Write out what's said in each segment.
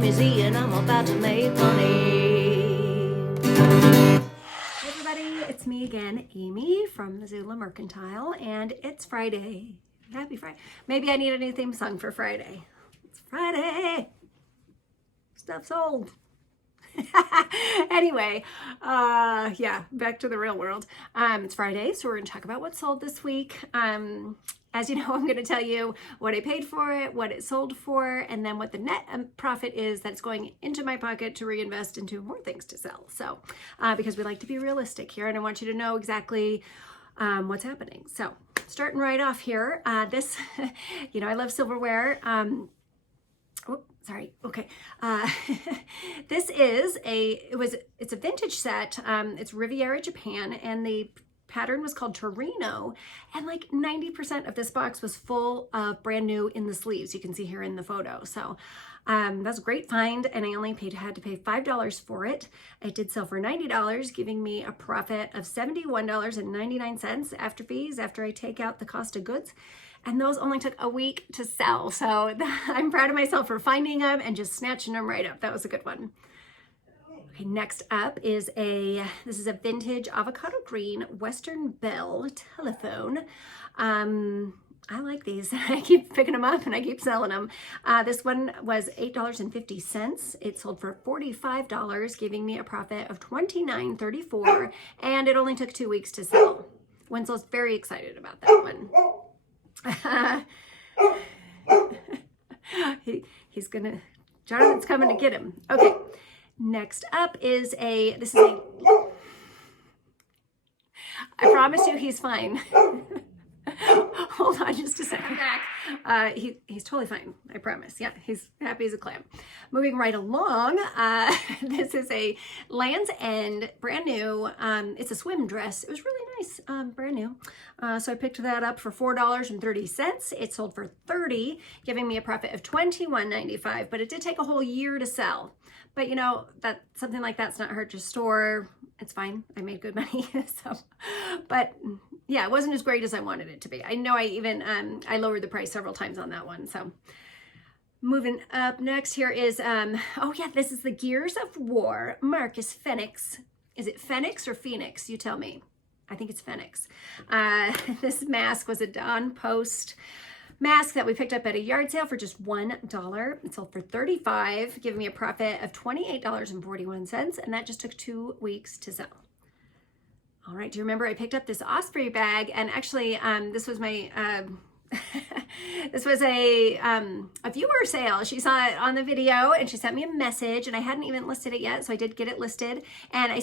me Z and I'm about to make money. Hey everybody, it's me again, Amy from the Zula Mercantile, and it's Friday. Happy Friday. Maybe I need a new theme song for Friday. It's Friday. Stuff sold. Anyway, yeah, back to the real world. It's Friday, so we're going to talk about what sold this week. As you know, I'm going to tell you what I paid for it, what it sold for, and then what the net profit is that's going into my pocket to reinvest into more things to sell. So, because we like to be realistic here, and I want you to know exactly what's happening. So, starting right off here, this, you know, I love silverware. Sorry. Okay. This is it's a vintage set. It's Riviera, Japan, and the pattern was called Torino, and like 90% of this box was full of brand new in the sleeves. You can see here in the photo. So that's a great find, and I only had to pay $5 for it. It did sell for $90, giving me a profit of $71.99 after fees, after I take out the cost of goods. And those only took a week to sell. So I'm proud of myself for finding them and just snatching them right up. That was a good one. Okay, next up is this is a vintage avocado green Western Bell telephone. I like these. I keep picking them up and I keep selling them. This one was $8.50. It sold for $45, giving me a profit of $29.34, and it only took 2 weeks to sell. Winslow's very excited about that one. Jonathan's coming to get him. Okay. Next up is I promise you he's fine. Hold on just a second. Back. He's totally fine. I promise. Yeah, he's happy as a clam. Moving right along, this is a Land's End, brand new. It's a swim dress. It was really nice, brand new. So I picked that up for $4.30. It sold for $30, giving me a profit of $21.95. But it did take a whole year to sell. But you know, that something like that's not hard to store. It's fine. I made good money. But yeah, it wasn't as great as I wanted it to be. I know I lowered the price several times on that one. So moving up next here is, oh yeah, this is the Gears of War Marcus Fenix. Is it Fenix or Phoenix? You tell me. I think it's Fenix. This mask was a Dawn Post mask that we picked up at a yard sale for just $1. It sold for $35, giving me a profit of $28.41, and that just took 2 weeks to sell. All right, do you remember I picked up this Osprey bag, and actually this was my this was a viewer sale. She saw it on the video and she sent me a message, and I hadn't even listed it yet, so I did get it listed, and I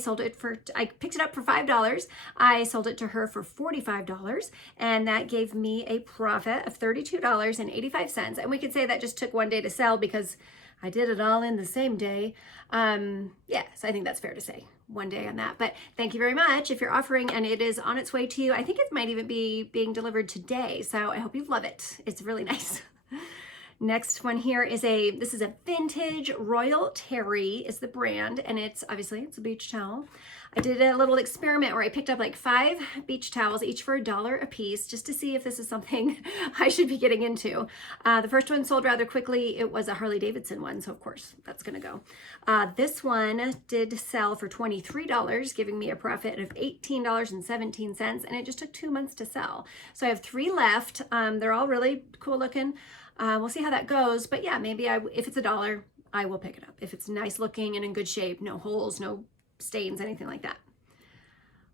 picked it up for $5. I sold it to her for $45, and that gave me a profit of $32.85. And we could say that just took 1 day to sell because I did it all in the same day. Yeah, so I think that's fair to say. 1 day on that. But thank you very much if you're offering, and it is on its way to you. I think it might even be being delivered today, so I hope you love it. It's really nice. Next one here is this is a vintage Royal Terry is the brand, and it's a beach towel. I did a little experiment where I picked up like 5 beach towels, each for $1 a piece, just to see if this is something I should be getting into. The first one sold rather quickly. It was a Harley Davidson one, so of course that's gonna go. This one did sell for $23, giving me a profit of $18.17, and it just took 2 months to sell. So I have 3 left. They're all really cool looking. We'll see how that goes, but yeah, maybe if it's $1, I will pick it up. If it's nice looking and in good shape, no holes, no stains, anything like that.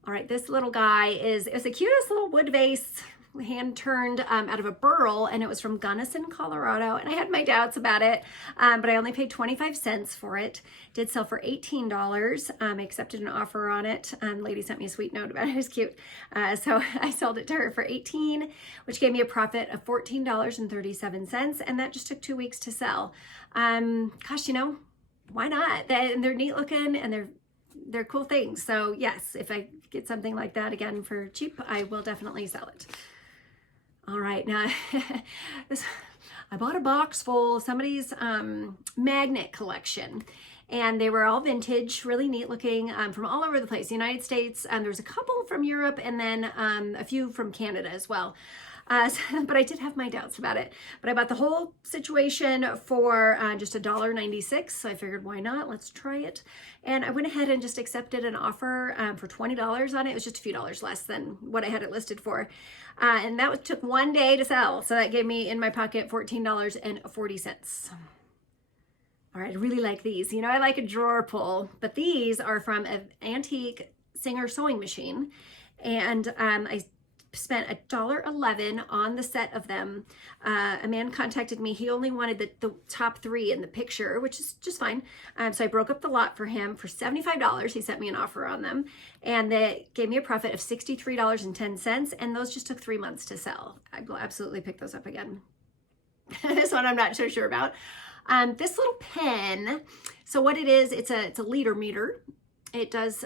All right, this little guy it's the cutest little wood vase, hand turned out of a burl, and it was from Gunnison, Colorado, and I had my doubts about it, but I only paid 25 cents for it. Did sell for $18. I accepted an offer on it. Lady sent me a sweet note about it. It was cute. So I sold it to her for $18, which gave me a profit of $14.37, and that just took 2 weeks to sell. Gosh, you know, why not? They're neat looking, and they're cool things. So yes, if I get something like that again for cheap, I will definitely sell it. All right, now I bought a box full of somebody's magnet collection, and they were all vintage, really neat looking, from all over the place. The United States, there was a couple from Europe, and then a few from Canada as well. But I did have my doubts about it. But I bought the whole situation for just $1.96. So I figured, why not? Let's try it. And I went ahead and just accepted an offer for $20 on it. It was just a few dollars less than what I had it listed for. And that took 1 day to sell. So that gave me in my pocket $14.40. All right, I really like these. You know, I like a drawer pull, but these are from an antique Singer sewing machine. And I spent $1.11 on the set of them. A man contacted me. He only wanted the top 3 in the picture, which is just fine. So I broke up the lot for him for $75. He sent me an offer on them, and they gave me a profit of $63.10. And those just took 3 months to sell. I will absolutely pick those up again. This one I'm not so sure about. This little pen, so what it is, it's a liter meter. It does,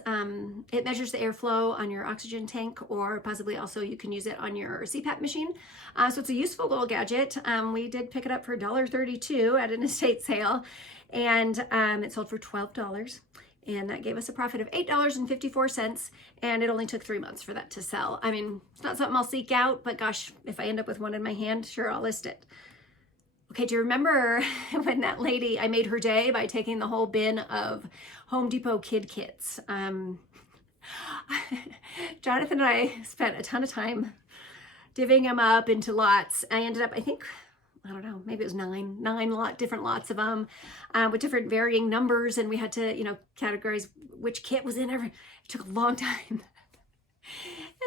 it measures the airflow on your oxygen tank, or possibly also you can use it on your CPAP machine. So it's a useful little gadget. We did pick it up for $1.32 at an estate sale, and it sold for $12. And that gave us a profit of $8.54, and it only took 3 months for that to sell. I mean, it's not something I'll seek out, but gosh, if I end up with one in my hand, sure, I'll list it. Okay, do you remember when that lady, I made her day by taking the whole bin of Home Depot kid kits? Jonathan and I spent a ton of time divvying them up into lots. I ended up, I think, I don't know, maybe it was nine different lots of them with different varying numbers, and we had to, you know, categorize which kit was in every. It took a long time. And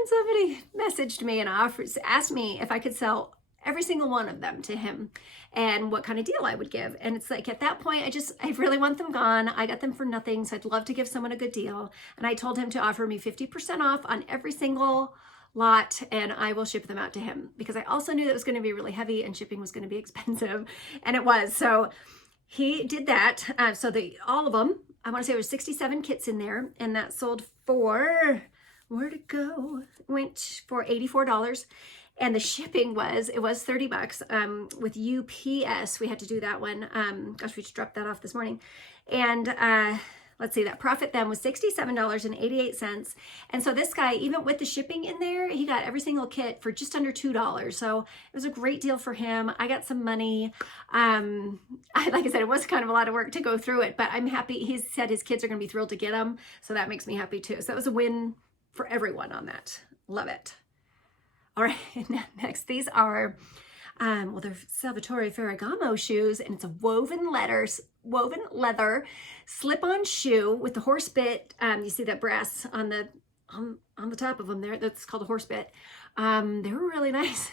somebody messaged me and asked me if I could sell every single one of them to him and what kind of deal I would give. And it's like, at that point, I really want them gone. I got them for nothing, so I'd love to give someone a good deal. And I told him to offer me 50% off on every single lot, and I will ship them out to him, because I also knew that it was going to be really heavy and shipping was going to be expensive, and it was. So he did that. So all of them, I want to say there was 67 kits in there, and that sold for, where'd it go? It went for $84. And the shipping was $30. With UPS, we had to do that one. Gosh, we just dropped that off this morning. And let's see, that profit then was $67.88. And so this guy, even with the shipping in there, he got every single kit for just under $2. So it was a great deal for him. I got some money. Like I said, it was kind of a lot of work to go through it, but I'm happy. He said his kids are going to be thrilled to get them. So that makes me happy too. So that was a win for everyone on that. Love it. All right, next, these are, well, they're Salvatore Ferragamo shoes, and it's a woven leather slip-on shoe with the horse bit. You see that brass on the top of them there. That's called a horse bit. They were really nice.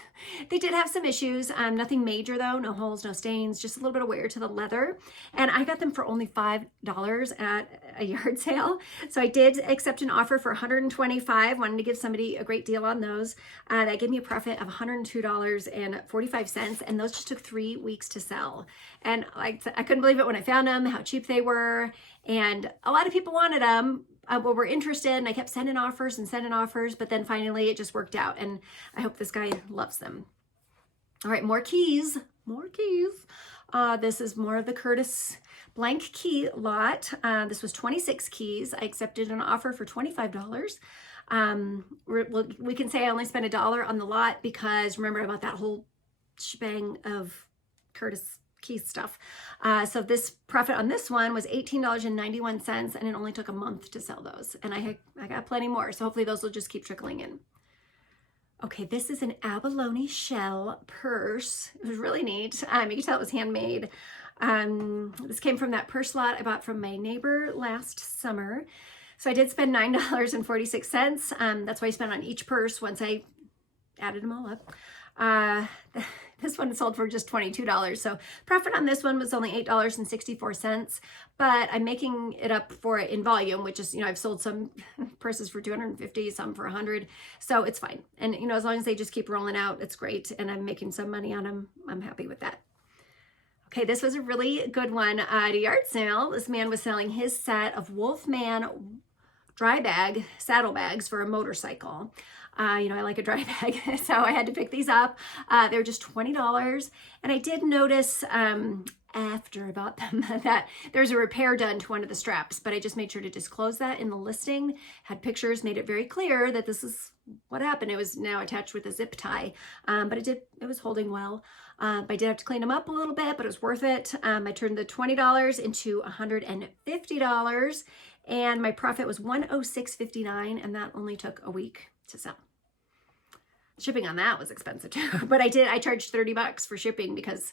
They did have some issues. Nothing major though. No holes, no stains, just a little bit of wear to the leather. And I got them for only $5 at a yard sale. So I did accept an offer for $125. Wanted to give somebody a great deal on those. That gave me a profit of $102.45. And those just took 3 weeks to sell. And I couldn't believe it when I found them, how cheap they were. And a lot of people wanted them. Were interested, and I kept sending offers, but then finally it just worked out, and I hope this guy loves them. All right, more keys. This is more of the Curtis blank key lot. This was 26 keys. I accepted an offer for $25. We can say I only spent $1 on the lot, because remember I bought that whole shebang of Curtis key stuff. So this profit on this one was $18.91, and it only took a month to sell those. And I got plenty more, so hopefully those will just keep trickling in. Okay, this is an abalone shell purse. It was really neat. You can tell it was handmade. This came from that purse lot I bought from my neighbor last summer. So I did spend $9.46. That's what I spent on each purse once I added them all up. This one sold for just $22. So profit on this one was only $8.64, but I'm making it up for it in volume, which is, I've sold some purses for $250, some for $100. So it's fine. And, as long as they just keep rolling out, it's great. And I'm making some money on them. I'm happy with that. Okay, this was a really good one at a yard sale. This man was selling his set of Wolfman dry bag saddlebags for a motorcycle. I like a dry bag, so I had to pick these up. They were just $20. And I did notice after I bought them that there's a repair done to one of the straps, but I just made sure to disclose that in the listing, had pictures, made it very clear that this is what happened. It was now attached with a zip tie, but it was holding well. I did have to clean them up a little bit, but it was worth it. I turned the $20 into $150, and my profit was $106.59, and that only took a week to sell. Shipping on that was expensive too, but I charged $30 for shipping because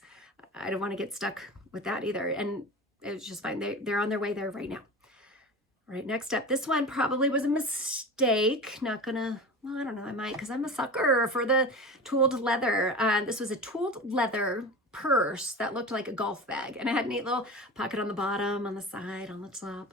I don't want to get stuck with that either. And it was just fine. They're on their way there right now. All right, next up, this one probably was a mistake. Not gonna, well, I don't know, I might, because I'm a sucker for the tooled leather. This was a tooled leather purse that looked like a golf bag, and it had a neat little pocket on the bottom, on the side, on the top.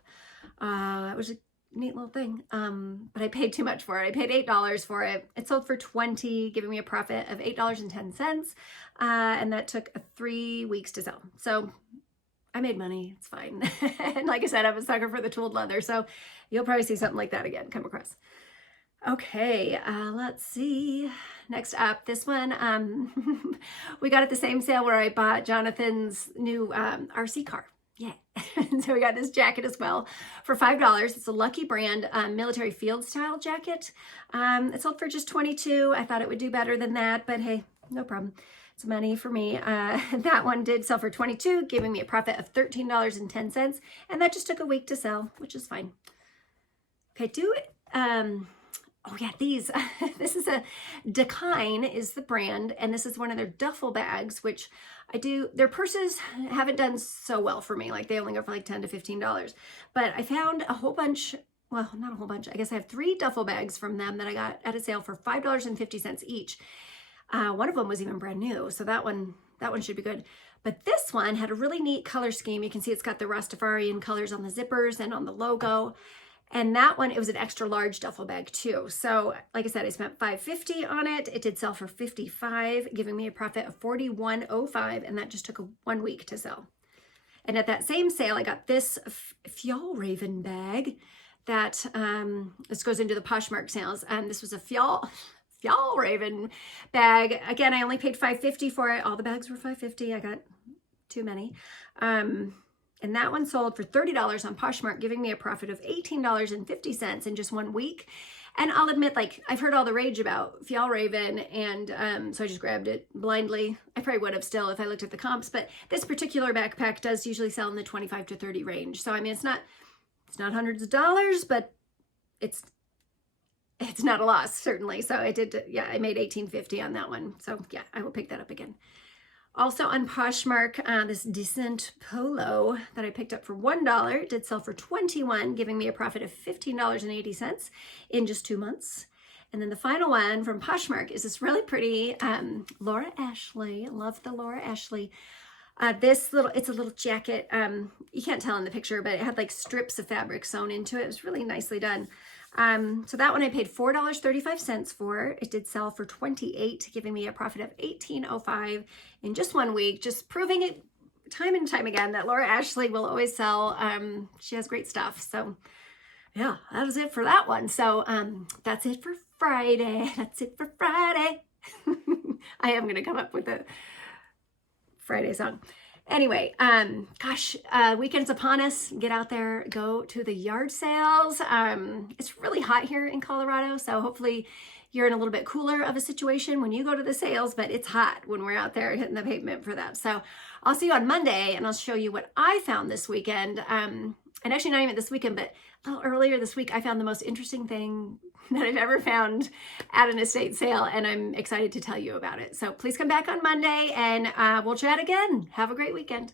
It was a neat little thing, but I paid too much for it. I paid $8 for it. It sold for $20, giving me a profit of $8.10, and that took 3 weeks to sell. So I made money. It's fine. And like I said, I'm a sucker for the tooled leather, so you'll probably see something like that again come across. Okay, let's see. Next up, this one we got at the same sale where I bought Jonathan's new RC car. Yeah. So we got this jacket as well for $5. It's a Lucky brand military field style jacket. It sold for just $22. I thought it would do better than that, but hey, no problem. It's money for me. That one did sell for $22, giving me a profit of $13.10, and that just took a week to sell, which is fine. Okay, oh yeah, these, this is a Dakine is the brand, and this is one of their duffel bags, which their purses haven't done so well for me. Like they only go for like $10 to $15, but I found a whole bunch, well, not a whole bunch. I guess I have 3 duffel bags from them that I got at a sale for $5.50 each. One of them was even brand new, so that one should be good. But this one had a really neat color scheme. You can see it's got the Rastafarian colors on the zippers and on the logo. And that one, it was an extra large duffel bag too. So like I said, I spent $5.50 on it. It did sell for $55, giving me a profit of $41.05, and that just took 1 week to sell. And at that same sale, I got this Fjallraven bag that this goes into the Poshmark sales. This was a Fjallraven bag. Again, I only paid $5.50 for it. All the bags were $5.50. I got too many. And that one sold for $30 on Poshmark, giving me a profit of $18.50 in just 1 week. And I'll admit, like, I've heard all the rage about Fjallraven, and so I just grabbed it blindly. I probably would have still if I looked at the comps, but this particular backpack does usually sell in the 25 to 30 range. So I mean, it's not hundreds of dollars, but it's not a loss, certainly. So I did, yeah, I made $18.50 on that one. So yeah, I will pick that up again. Also on Poshmark, this Descent Polo that I picked up for $1 did sell for $21, giving me a profit of $15.80 in just 2 months. And then the final one from Poshmark is this really pretty Laura Ashley. Love the Laura Ashley. It's a little jacket. You can't tell in the picture, but it had like strips of fabric sewn into it. It was really nicely done. So that one I paid $4.35 for. It did sell for $28, giving me a profit of $18.05 in just 1 week, just proving it time and time again that Laura Ashley will always sell. She has great stuff. So yeah, that was it for that one. So that's it for Friday. That's it for Friday. I am going to come up with a Friday song. Anyway, gosh, weekend's upon us. Get out there, go to the yard sales. It's really hot here in Colorado, so hopefully you're in a little bit cooler of a situation when you go to the sales, but it's hot when we're out there hitting the pavement for that. So I'll see you on Monday, and I'll show you what I found this weekend. And actually not even this weekend, but a little earlier this week, I found the most interesting thing that I've ever found at an estate sale, and I'm excited to tell you about it. So please come back on Monday, and we'll chat again. Have a great weekend.